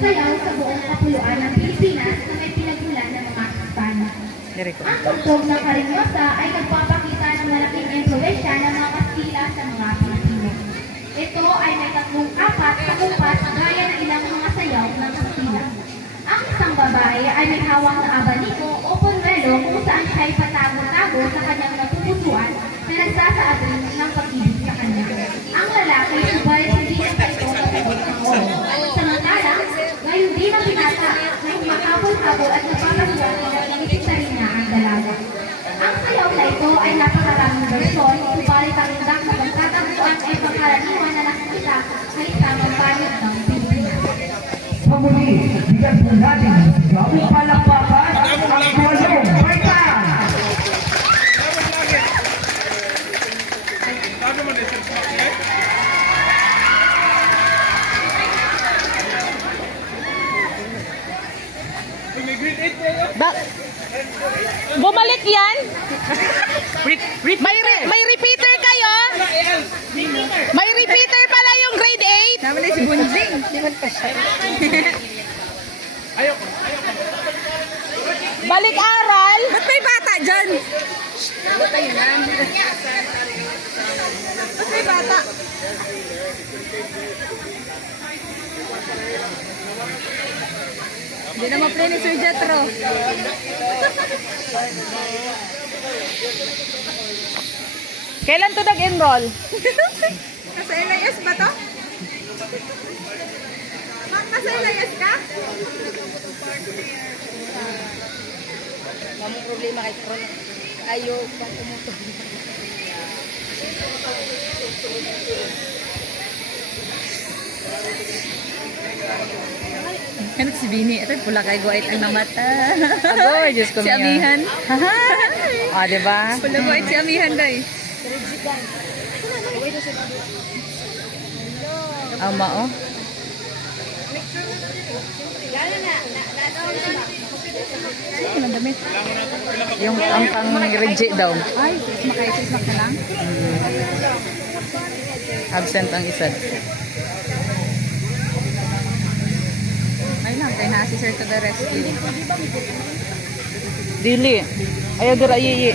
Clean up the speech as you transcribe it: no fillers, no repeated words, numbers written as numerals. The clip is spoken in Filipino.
sayaw sa buong kapuluan ng Pilipinas na may pinagmulan ng mga Hispano. Ang tugtog ng Cariñosa ay nagpapakita ng malaking impluwensya ng mga Kastila sa mga Pilipino. Ito ay may tatlong-apat sa kumpas gaya ng ilang mga sayaw ng Kastila. Ang isang babae ay may hawak na abaniko o panuelo kung saan siya ay patago-tago sa kanyang napupusuan na nagsasabi ng pag-ibig sa kanya. Ang lalaki, subalit hindi na ito kasagot ng oro. Samantalang, ngayon din ang binata na humakabol-habol at nagpapasuan na nangitita rin niya ang dalaga. Ang sayaw na ito ay napakaraming bersyon, subalit ang indak na pagtatagpuan ay pangkaraniwan na nakikita sa isang bayad ng Pilipinas. Pamuli, bigyan po natin ang palakpakan ang Walong Baitan! Bumalik yan? May repeater kayo? May repeater pala yung grade 8? Naman na si Bunjing. Di man pa siya. Balik aral? Ba't may bata dyan? Ba't may bata? Hindi na ma-play ni Sir Jetro. Kailan to nag-enroll? Nasa LIS ba to? Nasa LIS ka? Mamang problema kay Kron. Ayaw pang umuto. Ano si Bini? Ito pula kay Guait ang namata. Agoy, Diyos ko Si niya. Amihan. Ah, diba? Pula Guait si Amihan day. Ama, oh. Ano ang damit? Yung ang pang-reject daw. Ay, sis na lang. Absent ang isa. Ay lang, kay na si Sir to the rescue. Dili. Ayaw dira yiyi.